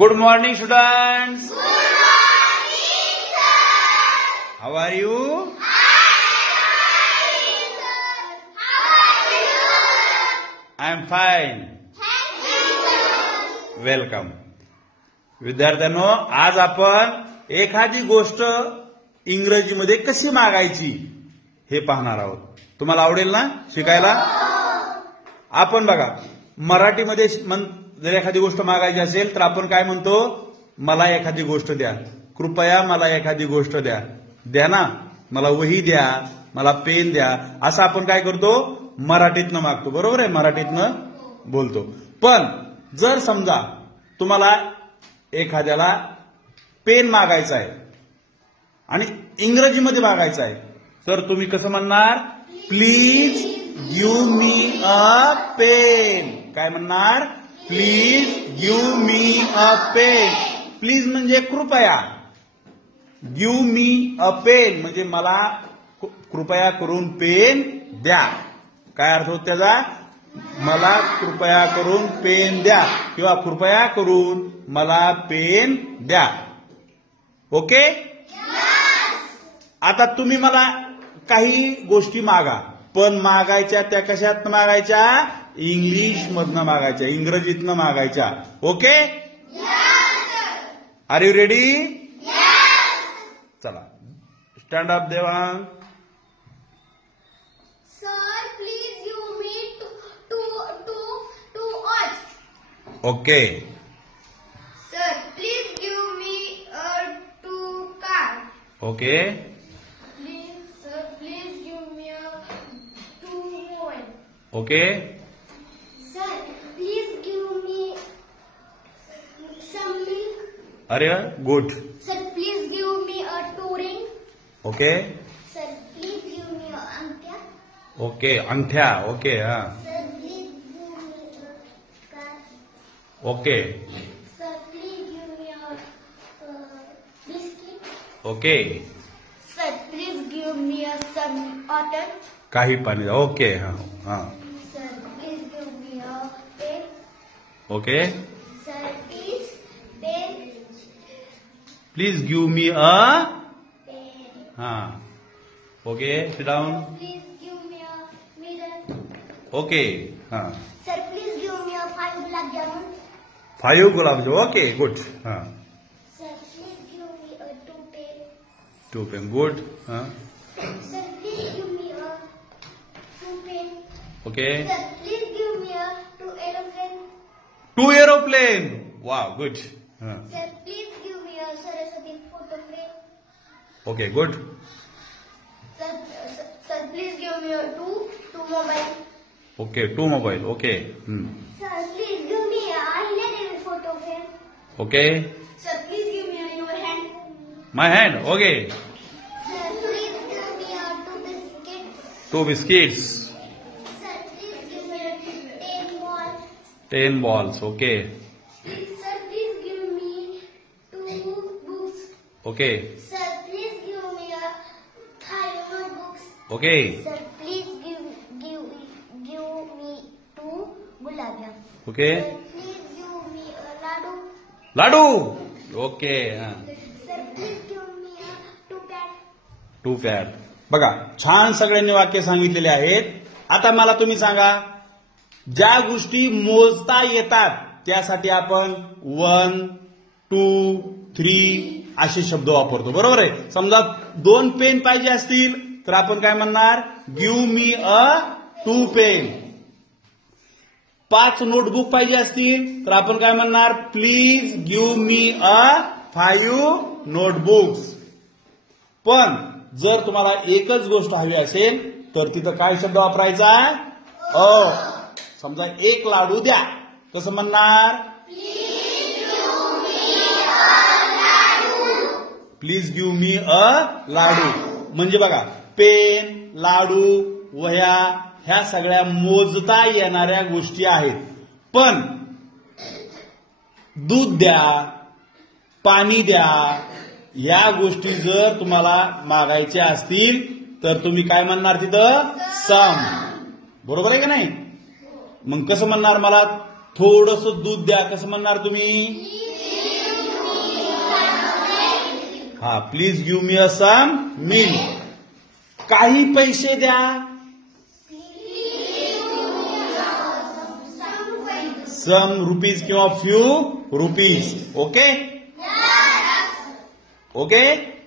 Good morning, students. Good morning, sir. How are you? I am fine. Thank you, sir. Welcome. विद्यार्थ्यांनो, आज आपण एखादी गोष्ट इंग्रजीमध्ये कशी मागायची हे पाहणार आहोत. तुम्हाला आवडेल ना शिकायला? आपण बघा, मराठीमध्ये जर एखादी गोष्ट मागायची असेल तर आपण काय म्हणतो? मला एखादी गोष्ट द्या, कृपया मला एखादी गोष्ट द्या, द्या ना, मला वही द्या, मला पेन द्या, असं आपण काय करतो? मराठीतनं मागतो. बरोबर आहे, मराठीतनं बोलतो. पण जर समजा तुम्हाला एखाद्याला पेन मागायचा आहे आणि इंग्रजीमध्ये मागायचा आहे, तर तुम्ही कसं म्हणणार? Please give me a pen. काय म्हणणार? Please give me a pen. Please म्हणजे कृपया, गिव्ह मी अ पेन म्हणजे मला कृपया करून पेन द्या. काय अर्थ होतो त्याचा? मला कृपया करून पेन द्या किंवा कृपया करून मला पेन द्या. ओके? आता तुम्ही मला काही गोष्टी मागा, पण मागायच्या त्या कशात मागायच्या? इंग्लिश मधनं मागायच्या, इंग्रजीतनं मागायच्या. ओके? Are you ready? चला, stand up Devang. Sir, please give me two oats. Okay. Sir, please give me two cars. Okay. Sir, please give me two mobile. Okay. Sir, please give me some milk. अरे good. Sir, please give me two ring. Okay. Sir, please give me अंगठ्या. Okay, अंगठ्या. Okay. हा. Sir, please give me a car. Okay. Sir, please give me a biscuit. Okay. Sir, please give me some water. काही पाणी द्या. Okay. हा. हा. Sir, please give me a pen. Okay. Sir, please pen. Please give me a. Pen. हा. Okay. Sit down. Please give me a mirror. Okay. हा. Sir, please give me a 5 gulab jamun. 5 गुलाबजाम. Okay, good. हा. Sir, please give me a 2 pen. 2 pen. Good. हा. Sir, please give me a 2 pen. Okay. Sir, please give me a 2 aeroplane. 2 aeroplane. वा, good. हा. Sir, please give me a Saraswati photo frame. Okay, good. Sir, please give me a two mobile. Okay, 2 mobile. Okay. Sir, please give me a Ahilya photo frame. Okay. Sir, please give me your hand. My hand. Okay. Sir, please give me a 2 biscuits. 2 biscuits. Sir, please give me a 10 balls. 10 balls. Okay. Sir, please give me 2 books. Okay. Sir, please give me a 5 notebooks. Okay. Sir, please give me 2 gulab jamun. Okay. Sir, please give me a laddu. Laddu. Okay. Sir, please give me a 2 pad. 2 pad. बघा, छान सगळ्यांनी वाक्य सांगितलेले आहेत. आता मला तुम्ही सांगा, ज्या गोष्टी मोजता येतात त्यासाठी आपण 1, 2, 3 असे शब्द वापरतो. बरोबर आहे? समजा 2 पेन पाहिजे असतील तर आपण काय म्हणणार? गिव्ह मी अ 2 पेन. 5 नोटबुक पाहिजे असतील तर आपण काय म्हणणार? Please give me a 5 notebooks. पण जर तुम्हाला एकच गोष्ट हवी असेल तर तिथं काय शब्द वापरायचा? अ. समजा 1 लाडू द्या, कसं म्हणणार? प्लीज गिव्ह मी अ लाडू. म्हणजे बघा, पेन, लाडू, वह्या ह्या सगळ्या मोजता येणाऱ्या गोष्टी आहेत. पण दूध द्या, पाणी द्या, या गोष्टी जर तुम्हाला मागायच्या असतील तर तुम्ही काय म्हणणार तिथं? सम. बरोबर आहे का नाही? मग कसं म्हणणार? मला थोडंसं दूध द्या, कसं म्हणणार तुम्ही? हा, please give me a some milk. काही पैसे द्या. सम रुपीज किंवा फ्यू रुपीज. Okay okay.